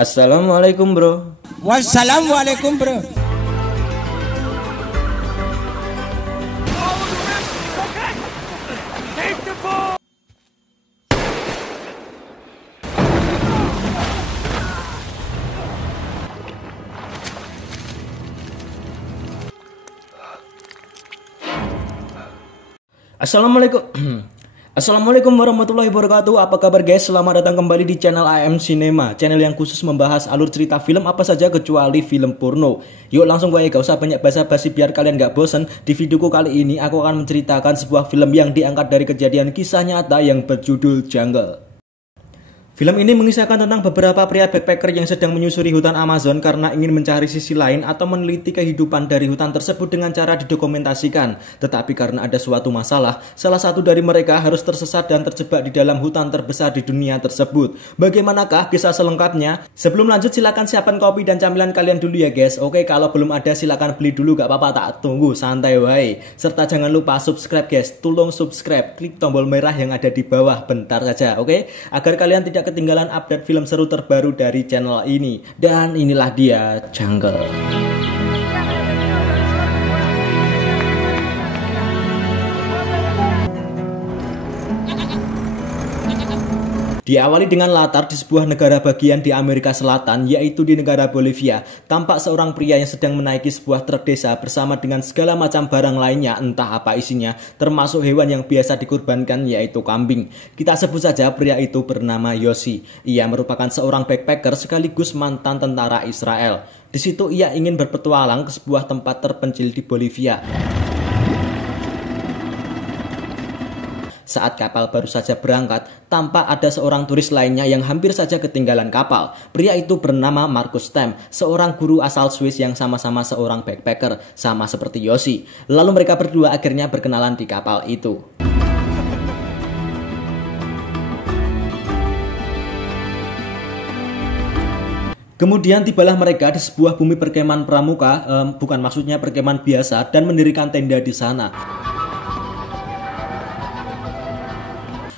Assalamualaikum bro. Wassalamualaikum bro. Assalamualaikum warahmatullahi wabarakatuh. Apa kabar guys? Selamat datang kembali di channel AM Cinema, channel yang khusus membahas alur cerita film apa saja kecuali film porno. Yuk langsung gue, gak usah banyak basa-basi biar kalian gak bosen. Di videoku kali ini aku akan menceritakan sebuah film yang diangkat dari kejadian kisah nyata yang berjudul Jungle. Film ini mengisahkan tentang beberapa pria backpacker yang sedang menyusuri hutan Amazon karena ingin mencari sisi lain atau meneliti kehidupan dari hutan tersebut dengan cara didokumentasikan. Tetapi karena ada suatu masalah, salah satu dari mereka harus tersesat dan terjebak di dalam hutan terbesar di dunia tersebut. Bagaimanakah kisah selengkapnya? Sebelum lanjut silakan siapkan kopi dan camilan kalian dulu ya guys. Oke, kalau belum ada silakan beli dulu, gak apa-apa, tak tunggu, santai wae. Serta jangan lupa subscribe guys, tolong subscribe, klik tombol merah yang ada di bawah bentar saja, oke? Agar kalian tidak ketinggalan update film seru terbaru dari channel ini. Dan inilah dia, Jungle. Diawali dengan latar di sebuah negara bagian di Amerika Selatan, yaitu di negara Bolivia. Tampak seorang pria yang sedang menaiki sebuah truk desa bersama dengan segala macam barang lainnya, entah apa isinya, termasuk hewan yang biasa dikurbankan, yaitu kambing. Kita sebut saja pria itu bernama Yoshi. Ia merupakan seorang backpacker sekaligus mantan tentara Israel. Di situ ia ingin berpetualang ke sebuah tempat terpencil di Bolivia. Saat kapal baru saja berangkat, tampak ada seorang turis lainnya yang hampir saja ketinggalan kapal. Pria itu bernama Markus Stem, seorang guru asal Swiss yang sama-sama seorang backpacker, sama seperti Yoshi. Lalu mereka berdua akhirnya berkenalan di kapal itu. Kemudian tibalah mereka di sebuah bumi perkemahan pramuka, bukan maksudnya perkemahan biasa, dan mendirikan tenda di sana.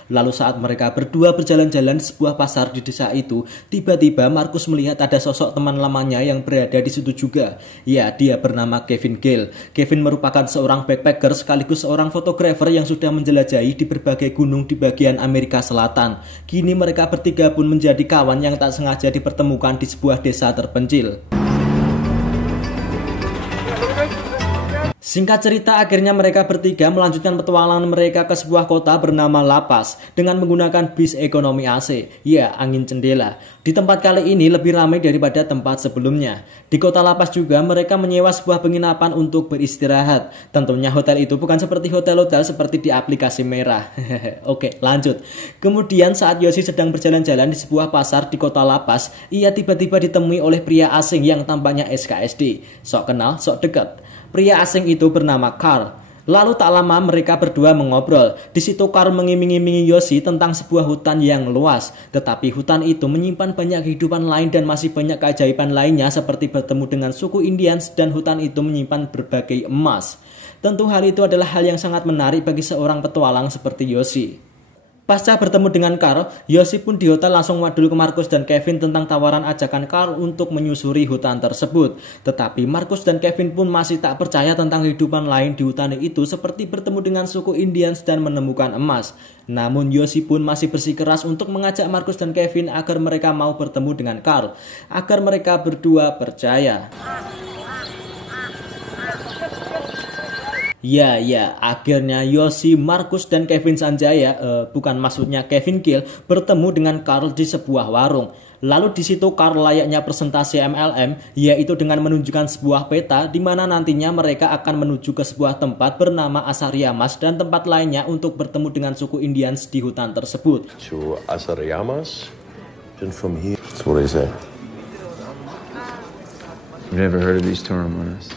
Lalu saat mereka berdua berjalan-jalan di sebuah pasar di desa itu, tiba-tiba Markus melihat ada sosok teman lamanya yang berada di situ juga. Ya, dia bernama Kevin Gale. Kevin merupakan seorang backpacker sekaligus seorang fotografer yang sudah menjelajahi di berbagai gunung di bagian Amerika Selatan. Kini mereka bertiga pun menjadi kawan yang tak sengaja dipertemukan di sebuah desa terpencil. Singkat cerita, akhirnya mereka bertiga melanjutkan petualangan mereka ke sebuah kota bernama La Paz dengan menggunakan bis ekonomi AC, ya angin jendela. Di tempat kali ini lebih ramai daripada tempat sebelumnya. Di kota La Paz juga mereka menyewa sebuah penginapan untuk beristirahat. Tentunya hotel itu bukan seperti hotel-hotel seperti di aplikasi merah. Oke, lanjut. Kemudian saat Yoshi sedang berjalan-jalan di sebuah pasar di kota La Paz, ia tiba-tiba ditemui oleh pria asing yang tampaknya SKSD. Sok kenal, sok dekat. Pria asing itu bernama Carl. Lalu tak lama mereka berdua mengobrol. Di situ Carl mengiming-imingi Yoshi tentang sebuah hutan yang luas. Tetapi hutan itu menyimpan banyak kehidupan lain dan masih banyak keajaiban lainnya seperti bertemu dengan suku Indians dan hutan itu menyimpan berbagai emas. Tentu hal itu adalah hal yang sangat menarik bagi seorang petualang seperti Yoshi. Pasca bertemu dengan Carl, Yoshi pun di hotel langsung wadul ke Markus dan Kevin tentang tawaran ajakan Carl untuk menyusuri hutan tersebut. Tetapi Markus dan Kevin pun masih tak percaya tentang kehidupan lain di hutan itu seperti bertemu dengan suku Indians dan menemukan emas. Namun Yoshi pun masih bersikeras untuk mengajak Markus dan Kevin agar mereka mau bertemu dengan Carl, agar mereka berdua percaya. Ya, akhirnya Yoshi, Markus, dan Kevin Sanjaya, bukan maksudnya Kevin Gale, bertemu dengan Carl di sebuah warung. Lalu di situ Carl layaknya presentasi MLM, yaitu dengan menunjukkan sebuah peta di mana nantinya mereka akan menuju ke sebuah tempat bernama Asariamas dan tempat lainnya untuk bertemu dengan suku Indians di hutan tersebut. To Asariamas, and from here. That's what I say. I've never heard of these terminals.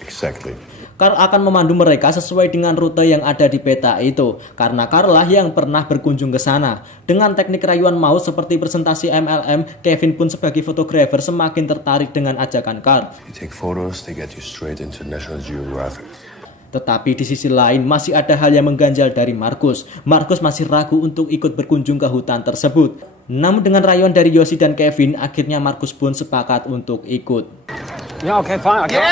Exactly. Carl akan memandu mereka sesuai dengan rute yang ada di peta itu, karena Carl lah yang pernah berkunjung ke sana. Dengan teknik rayuan mouse seperti presentasi MLM, Kevin pun sebagai fotografer semakin tertarik dengan ajakan Carl. You take photos, they get you straight into National Geographic. Tetapi di sisi lain masih ada hal yang mengganjal dari Markus. Markus masih ragu untuk ikut berkunjung ke hutan tersebut. Namun dengan rayuan dari Yosi dan Kevin, akhirnya Marcus pun sepakat untuk ikut. Yeah, okay, fine. Okay.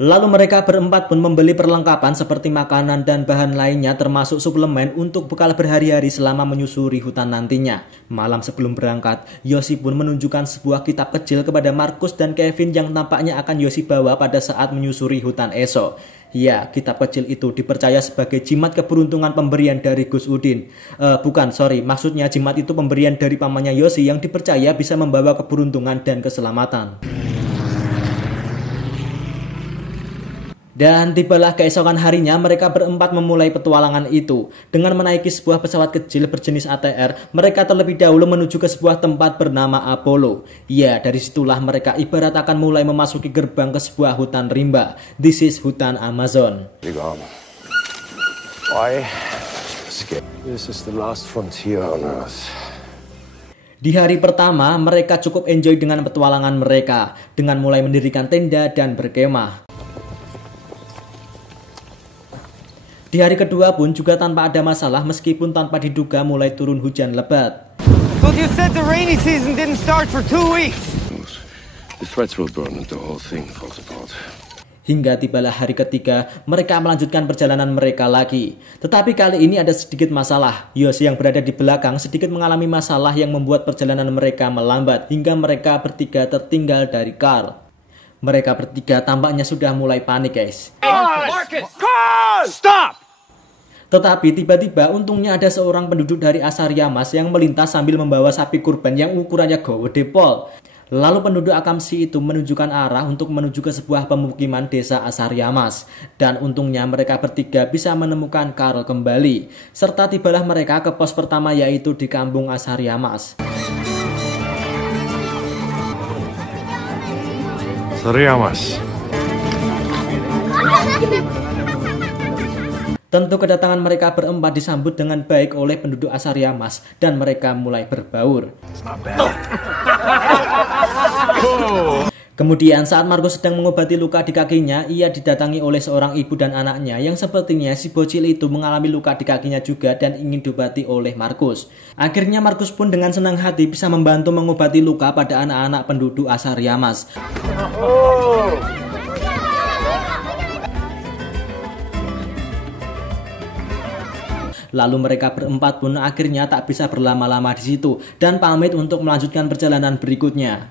Lalu mereka berempat pun membeli perlengkapan seperti makanan dan bahan lainnya termasuk suplemen untuk bekal berhari-hari selama menyusuri hutan nantinya. Malam sebelum berangkat, Yosi pun menunjukkan sebuah kitab kecil kepada Marcus dan Kevin yang tampaknya akan Yosi bawa pada saat menyusuri hutan esok. Ya, kitab kecil itu dipercaya sebagai jimat keberuntungan pemberian dari Gus Udin. Maksudnya jimat itu pemberian dari pamannya Yosi yang dipercaya bisa membawa keberuntungan dan keselamatan. Dan tibalah keesokan harinya mereka berempat memulai petualangan itu. Dengan menaiki sebuah pesawat kecil berjenis ATR, mereka terlebih dahulu menuju ke sebuah tempat bernama Apollo. Ya, dari situlah mereka ibarat akan mulai memasuki gerbang ke sebuah hutan rimba. This is hutan Amazon. Why? This is the last frontier on Earth. Di hari pertama, mereka cukup enjoy dengan petualangan mereka, dengan mulai mendirikan tenda dan berkemah. Di hari kedua pun juga tanpa ada masalah meskipun tanpa diduga mulai turun hujan lebat. Well, you said the rainy season didn't start for 2 weeks. The threats will burn and the whole thing falls apart. Hingga tibalah hari ketiga, mereka melanjutkan perjalanan mereka lagi. Tetapi kali ini ada sedikit masalah. Yosi yang berada di belakang sedikit mengalami masalah yang membuat perjalanan mereka melambat hingga mereka bertiga tertinggal dari Carl. Mereka bertiga tampaknya sudah mulai panik, guys. Marcus! Carl! Stop! Tetapi tiba-tiba untungnya ada seorang penduduk dari Asariamas yang melintas sambil membawa sapi kurban yang ukurannya gede pol. Lalu penduduk Akamsi itu menunjukkan arah untuk menuju ke sebuah pemukiman desa Asariamas. Dan untungnya mereka bertiga bisa menemukan Carl kembali. Serta tibalah mereka ke pos pertama yaitu di kampung Asariamas. Asariamas. Tentu kedatangan mereka berempat disambut dengan baik oleh penduduk Asariamas dan mereka mulai berbaur. Kemudian saat Marcus sedang mengobati luka di kakinya, ia didatangi oleh seorang ibu dan anaknya yang sepertinya si bocil itu mengalami luka di kakinya juga dan ingin diobati oleh Marcus. Akhirnya Marcus pun dengan senang hati bisa membantu mengobati luka pada anak-anak penduduk Asariamas. Lalu mereka berempat pun akhirnya tak bisa berlama-lama di situ dan pamit untuk melanjutkan perjalanan berikutnya.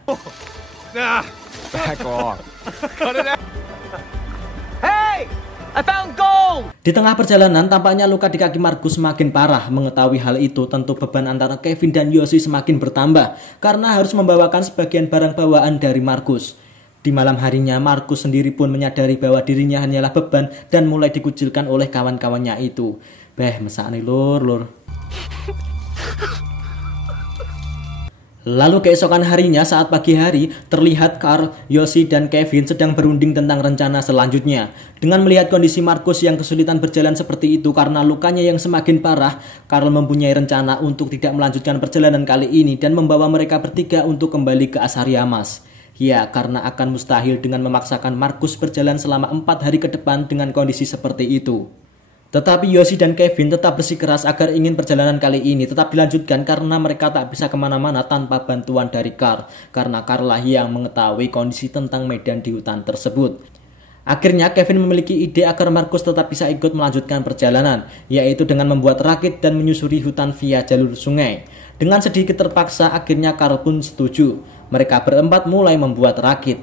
Hey! I found gold! Di tengah perjalanan tampaknya luka di kaki Marcus semakin parah. Mengetahui hal itu tentu beban antara Kevin dan Yosi semakin bertambah karena harus membawakan sebagian barang bawaan dari Marcus. Di malam harinya Marcus sendiri pun menyadari bahwa dirinya hanyalah beban dan mulai dikucilkan oleh kawan-kawannya itu. Mesakne lur. Lalu keesokan harinya saat pagi hari, terlihat Carl, Yosi, dan Kevin sedang berunding tentang rencana selanjutnya. Dengan melihat kondisi Marcus yang kesulitan berjalan seperti itu karena lukanya yang semakin parah, Carl mempunyai rencana untuk tidak melanjutkan perjalanan kali ini dan membawa mereka bertiga untuk kembali ke Asariamas. Ya, karena akan mustahil dengan memaksakan Marcus berjalan selama 4 hari ke depan dengan kondisi seperti itu. Tetapi Yosi dan Kevin tetap bersikeras agar ingin perjalanan kali ini tetap dilanjutkan karena mereka tak bisa kemana-mana tanpa bantuan dari Carl. Karena Carl lah yang mengetahui kondisi tentang medan di hutan tersebut. Akhirnya Kevin memiliki ide agar Marcus tetap bisa ikut melanjutkan perjalanan, yaitu dengan membuat rakit dan menyusuri hutan via jalur sungai. Dengan sedikit terpaksa akhirnya Carl pun setuju. Mereka berempat mulai membuat rakit.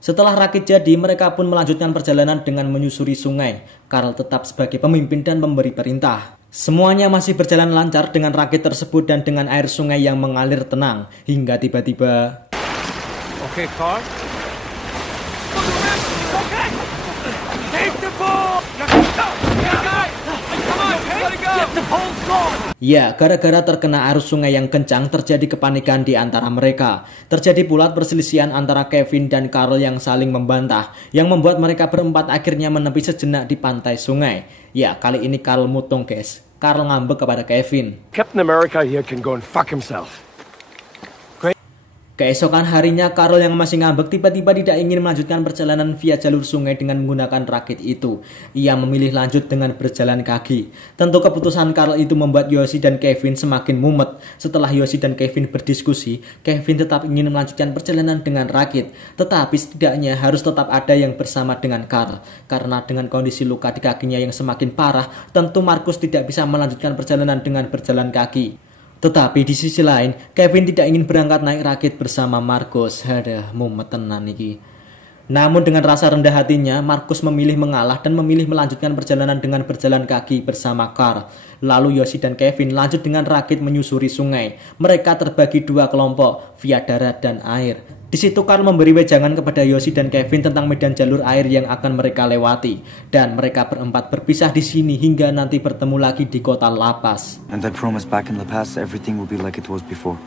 Setelah rakit jadi, mereka pun melanjutkan perjalanan dengan menyusuri sungai. Carl tetap sebagai pemimpin dan memberi perintah. Semuanya masih berjalan lancar dengan rakit tersebut dan dengan air sungai yang mengalir tenang. Hingga tiba-tiba... Okay, Carl. Take the ball! Ya, gara-gara terkena arus sungai yang kencang, terjadi kepanikan di antara mereka. Terjadi pula perselisihan antara Kevin dan Carl yang saling membantah, yang membuat mereka berempat akhirnya menepi sejenak di pantai sungai. Ya, kali ini Carl mutung, guys. Carl ngambek kepada Kevin. Captain America here can go and fuck himself. Keesokan harinya, Carl yang masih ngambek tiba-tiba tidak ingin melanjutkan perjalanan via jalur sungai dengan menggunakan rakit itu. Ia memilih lanjut dengan berjalan kaki. Tentu keputusan Carl itu membuat Yoshi dan Kevin semakin mumet. Setelah Yoshi dan Kevin berdiskusi, Kevin tetap ingin melanjutkan perjalanan dengan rakit. Tetapi setidaknya harus tetap ada yang bersama dengan Carl. Karena dengan kondisi luka di kakinya yang semakin parah, tentu Marcus tidak bisa melanjutkan perjalanan dengan berjalan kaki. Tetapi di sisi lain, Kevin tidak ingin berangkat naik rakit bersama Marcus. Aduh, mumet tenan iki. Namun dengan rasa rendah hatinya, Marcus memilih mengalah dan memilih melanjutkan perjalanan dengan berjalan kaki bersama Carl. Lalu Yoshi dan Kevin lanjut dengan rakit menyusuri sungai. Mereka terbagi dua kelompok, via darat dan air. Di situ Carl memberi wejangan kepada Yoshi dan Kevin tentang medan jalur air yang akan mereka lewati. Dan mereka berempat berpisah di sini hingga nanti bertemu lagi di kota La Paz. And I promise back in La Paz everything will be like it was before.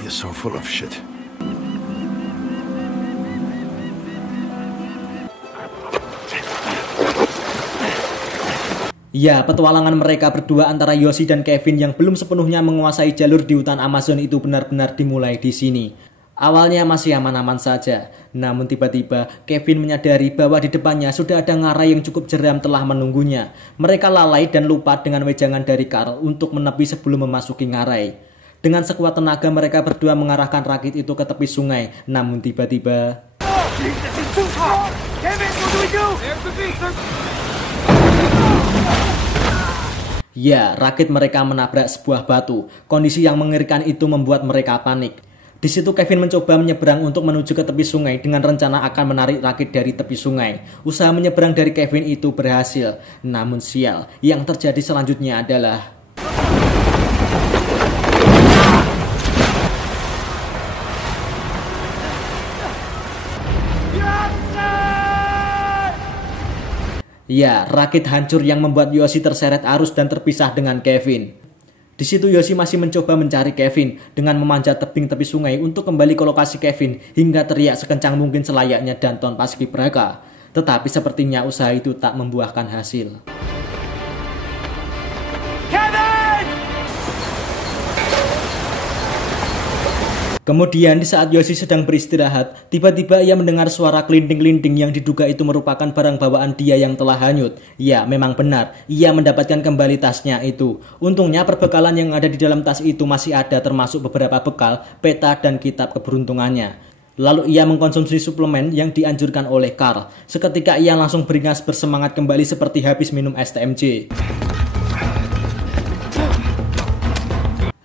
You're so full of shit. Ya, petualangan mereka berdua antara Yoshi dan Kevin yang belum sepenuhnya menguasai jalur di hutan Amazon itu benar-benar dimulai di sini. Awalnya masih aman-aman saja, namun tiba-tiba Kevin menyadari bahwa di depannya sudah ada ngarai yang cukup jeram telah menunggunya. Mereka lalai dan lupa dengan wejangan dari Carl untuk menepi sebelum memasuki ngarai. Dengan sekuat tenaga mereka berdua mengarahkan rakit itu ke tepi sungai, namun tiba-tiba... Ya, rakit mereka menabrak sebuah batu. Kondisi yang mengerikan itu membuat mereka panik. Di situ Kevin mencoba menyeberang untuk menuju ke tepi sungai dengan rencana akan menarik rakit dari tepi sungai. Usaha menyeberang dari Kevin itu berhasil. Namun sial, yang terjadi selanjutnya adalah... Ya, rakit hancur yang membuat Yoshi terseret arus dan terpisah dengan Kevin. Di situ Yoshi masih mencoba mencari Kevin dengan memanjat tebing tepi sungai untuk kembali ke lokasi Kevin hingga teriak sekencang mungkin selayaknya Danton Paskibraka. Tetapi sepertinya usaha itu tak membuahkan hasil. Kemudian di saat Yoshi sedang beristirahat, tiba-tiba ia mendengar suara kelinting-kelinting yang diduga itu merupakan barang bawaan dia yang telah hanyut. Ya, memang benar, ia mendapatkan kembali tasnya itu. Untungnya perbekalan yang ada di dalam tas itu masih ada termasuk beberapa bekal, peta, dan kitab keberuntungannya. Lalu ia mengkonsumsi suplemen yang dianjurkan oleh Carl. Seketika ia langsung beringas bersemangat kembali seperti habis minum STMJ.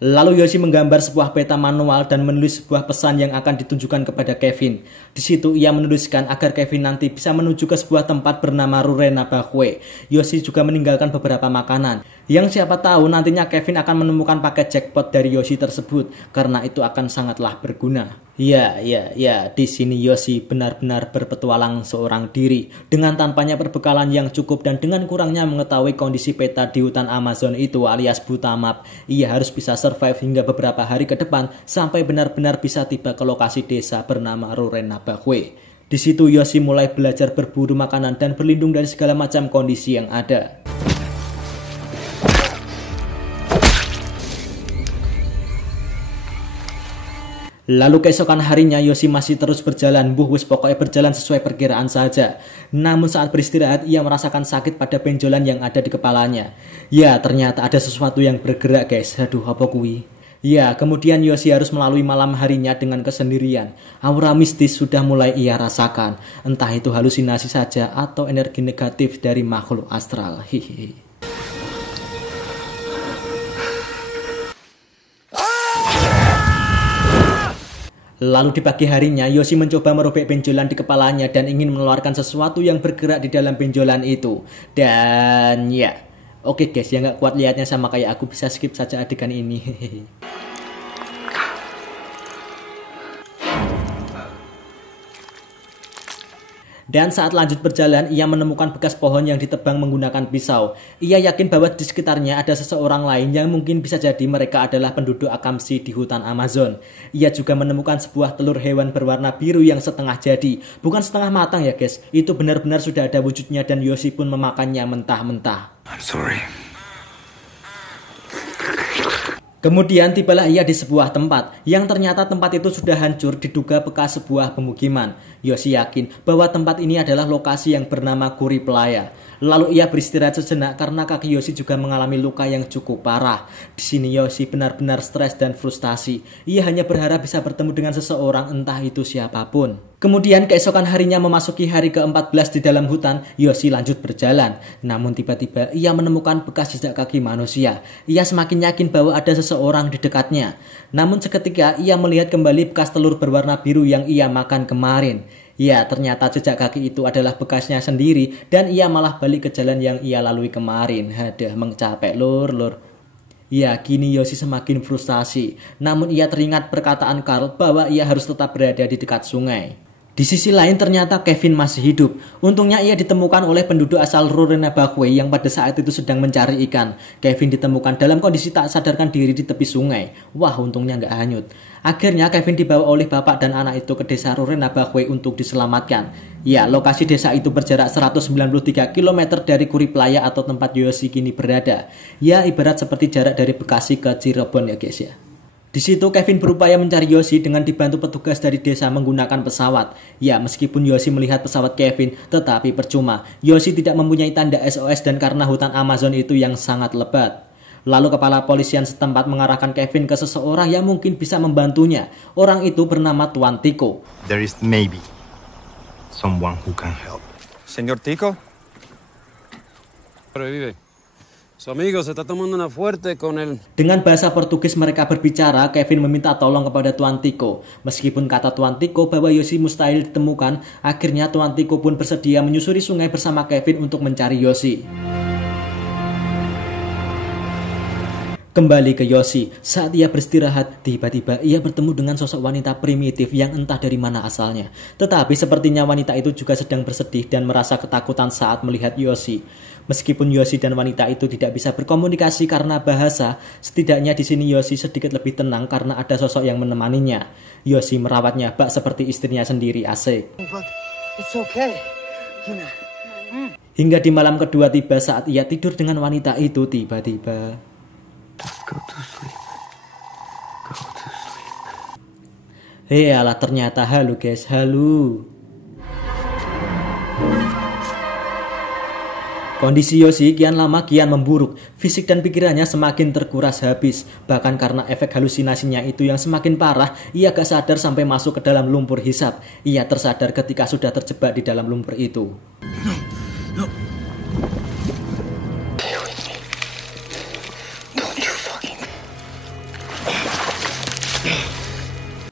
Lalu Yoshi menggambar sebuah peta manual dan menulis sebuah pesan yang akan ditunjukkan kepada Kevin. Di situ ia menuliskan agar Kevin nanti bisa menuju ke sebuah tempat bernama Rurena Bahue. Yoshi juga meninggalkan beberapa makanan, yang siapa tahu nantinya Kevin akan menemukan paket jackpot dari Yoshi tersebut, karena itu akan sangatlah berguna. Ya, di sini Yoshi benar-benar berpetualang seorang diri. Dengan tanpanya perbekalan yang cukup dan dengan kurangnya mengetahui kondisi peta di hutan Amazon itu alias buta map, ia harus bisa survive hingga beberapa hari ke depan sampai benar-benar bisa tiba ke lokasi desa bernama Rurena Bahue. Di situ Yoshi mulai belajar berburu makanan dan berlindung dari segala macam kondisi yang ada. Lalu keesokan harinya Yoshi masih terus berjalan, pokoknya berjalan sesuai perkiraan saja. Namun saat beristirahat ia merasakan sakit pada benjolan yang ada di kepalanya. Ya, ternyata ada sesuatu yang bergerak guys. Aduh, apa kuwi? Ya, kemudian Yoshi harus melalui malam harinya dengan kesendirian. Aura mistis sudah mulai ia rasakan. Entah itu halusinasi saja atau energi negatif dari makhluk astral. Hihihi. Lalu di pagi harinya, Yoshi mencoba merobek benjolan di kepalanya dan ingin mengeluarkan sesuatu yang bergerak di dalam benjolan itu. Dan ya, oke guys, yang gak kuat lihatnya sama kayak aku bisa skip saja adegan ini. Dan saat lanjut berjalan, ia menemukan bekas pohon yang ditebang menggunakan pisau. Ia yakin bahwa di sekitarnya ada seseorang lain yang mungkin bisa jadi mereka adalah penduduk Akamsi di hutan Amazon. Ia juga menemukan sebuah telur hewan berwarna biru yang setengah jadi. Bukan setengah matang ya guys, itu benar-benar sudah ada wujudnya dan Yoshi pun memakannya mentah-mentah. I'm sorry. Kemudian tibalah ia di sebuah tempat yang ternyata tempat itu sudah hancur, diduga bekas sebuah pemukiman. Yoshi yakin bahwa tempat ini adalah lokasi yang bernama Kuri Playa. Lalu ia beristirahat sejenak karena kaki Yoshi juga mengalami luka yang cukup parah. Di sini Yoshi benar-benar stres dan frustasi. Ia hanya berharap bisa bertemu dengan seseorang, entah itu siapapun. Kemudian keesokan harinya memasuki hari ke-14 di dalam hutan, Yoshi lanjut berjalan. Namun tiba-tiba ia menemukan bekas jejak kaki manusia. Ia semakin yakin bahwa ada seseorang di dekatnya. Namun seketika ia melihat kembali bekas telur berwarna biru yang ia makan kemarin. Ya, ternyata jejak kaki itu adalah bekasnya sendiri dan ia malah balik ke jalan yang ia lalui kemarin. Hadah, mengcapek lur. Ya, kini Yoshi semakin frustasi. Namun ia teringat perkataan Carl bahwa ia harus tetap berada di dekat sungai. Di sisi lain ternyata Kevin masih hidup. Untungnya ia ditemukan oleh penduduk asal Rurrenabaque yang pada saat itu sedang mencari ikan. Kevin ditemukan dalam kondisi tak sadarkan diri di tepi sungai. Wah, untungnya nggak hanyut. Akhirnya Kevin dibawa oleh bapak dan anak itu ke desa Rurrenabaque untuk diselamatkan. Ya, lokasi desa itu berjarak 193 km dari Kuri Playa atau tempat Yoshi kini berada. Ya, ibarat seperti jarak dari Bekasi ke Cirebon ya guys ya. Di situ Kevin berupaya mencari Yoshi dengan dibantu petugas dari desa menggunakan pesawat. Ya, meskipun Yoshi melihat pesawat Kevin, tetapi percuma. Yoshi tidak mempunyai tanda SOS dan karena hutan Amazon itu yang sangat lebat. Lalu kepala polisian setempat mengarahkan Kevin ke seseorang yang mungkin bisa membantunya. Orang itu bernama Tuan Tico. There is maybe someone who can help. Señor Tico. Revive. Su amigo se está tomando una fuerte con el... Dengan bahasa Portugis mereka berbicara, Kevin meminta tolong kepada Tuan Tico. Meskipun kata Tuan Tico bahwa Yoshi mustahil ditemukan, akhirnya Tuan Tico pun bersedia menyusuri sungai bersama Kevin untuk mencari Yoshi. Kembali ke Yoshi, saat ia beristirahat, tiba-tiba ia bertemu dengan sosok wanita primitif yang entah dari mana asalnya. Tetapi sepertinya wanita itu juga sedang bersedih dan merasa ketakutan saat melihat Yoshi. Meskipun Yoshi dan wanita itu tidak bisa berkomunikasi karena bahasa, setidaknya di sini Yoshi sedikit lebih tenang karena ada sosok yang menemaninya. Yoshi merawatnya bak seperti istrinya sendiri, asik. Hingga di malam kedua tiba saat ia tidur dengan wanita itu, tiba-tiba... Go to sleep. Alah, ternyata halu guys, halu. Kondisi Yoshi kian lama kian memburuk. Fisik dan pikirannya semakin terkuras habis. Bahkan karena efek halusinasinya itu yang semakin parah, ia gak sadar sampai masuk ke dalam lumpur hisap. Ia tersadar ketika sudah terjebak di dalam lumpur itu.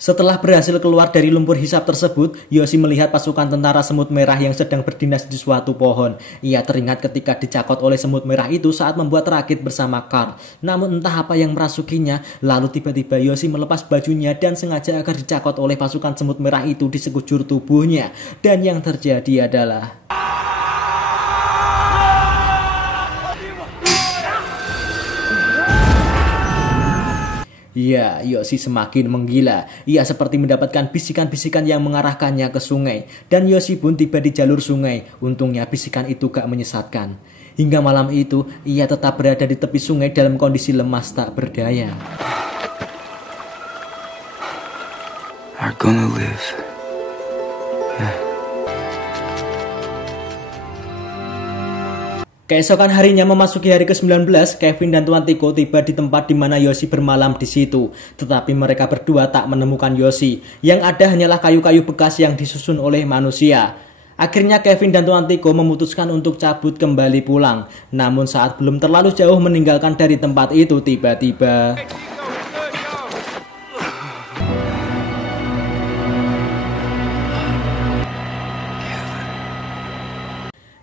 Setelah berhasil keluar dari lumpur hisap tersebut, Yoshi melihat pasukan tentara semut merah yang sedang berdinas di suatu pohon. Ia teringat ketika dicakot oleh semut merah itu saat membuat rakit bersama Carl. Namun entah apa yang merasukinya, lalu tiba-tiba Yoshi melepas bajunya dan sengaja agar dicakot oleh pasukan semut merah itu di sekujur tubuhnya. Dan yang terjadi adalah... Ya, Yoshi semakin menggila. Ia seperti mendapatkan bisikan-bisikan yang mengarahkannya ke sungai. Dan Yoshi pun tiba di jalur sungai. Untungnya bisikan itu gak menyesatkan. Hingga malam itu, ia tetap berada di tepi sungai dalam kondisi lemas tak berdaya. Are gonna live. Yeah. Keesokan harinya memasuki hari ke-19, Kevin dan Tuan Tico tiba di tempat di mana Yoshi bermalam di situ. Tetapi mereka berdua tak menemukan Yoshi. Yang ada hanyalah kayu-kayu bekas yang disusun oleh manusia. Akhirnya Kevin dan Tuan Tico memutuskan untuk cabut kembali pulang. Namun saat belum terlalu jauh meninggalkan dari tempat itu, tiba-tiba...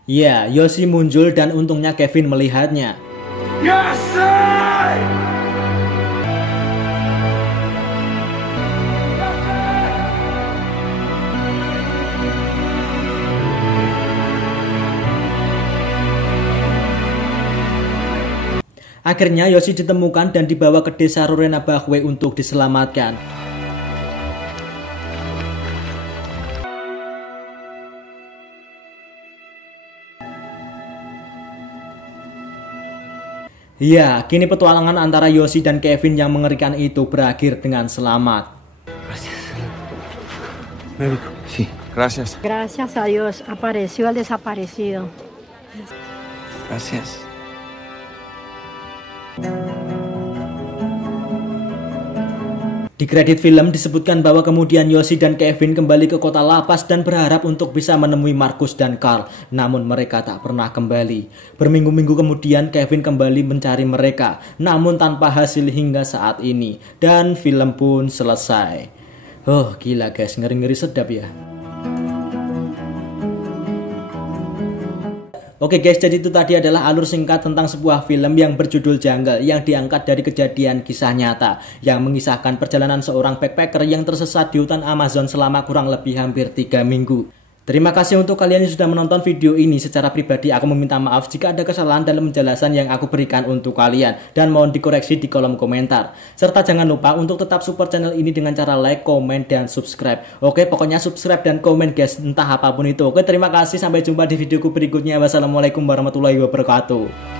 Ya, Yoshi muncul dan untungnya Kevin melihatnya. Akhirnya Yoshi ditemukan dan dibawa ke desa Rurrenabaque untuk diselamatkan. Ya, kini petualangan antara Yoshi dan Kevin yang mengerikan itu berakhir dengan selamat. Gracias. Médico. Sí. Gracias. Gracias a Dios, apareció el desaparecido. Gracias. Di kredit film disebutkan bahwa kemudian Yoshi dan Kevin kembali ke kota La Paz dan berharap untuk bisa menemui Marcus dan Carl. Namun mereka tak pernah kembali. Berminggu-minggu kemudian Kevin kembali mencari mereka, namun tanpa hasil hingga saat ini. Dan film pun selesai. Oh gila guys, ngeri-ngeri sedap ya. Oke guys, jadi itu tadi adalah alur singkat tentang sebuah film yang berjudul Jungle yang diangkat dari kejadian kisah nyata yang mengisahkan perjalanan seorang backpacker yang tersesat di hutan Amazon selama kurang lebih hampir 3 minggu. Terima kasih untuk kalian yang sudah menonton video ini. Secara pribadi aku meminta maaf jika ada kesalahan dalam penjelasan yang aku berikan untuk kalian dan mohon dikoreksi di kolom komentar. Serta jangan lupa untuk tetap support channel ini dengan cara like, komen, dan subscribe. Oke, pokoknya subscribe dan komen guys, entah apapun itu. Oke, terima kasih, sampai jumpa di videoku berikutnya. Wassalamualaikum warahmatullahi wabarakatuh.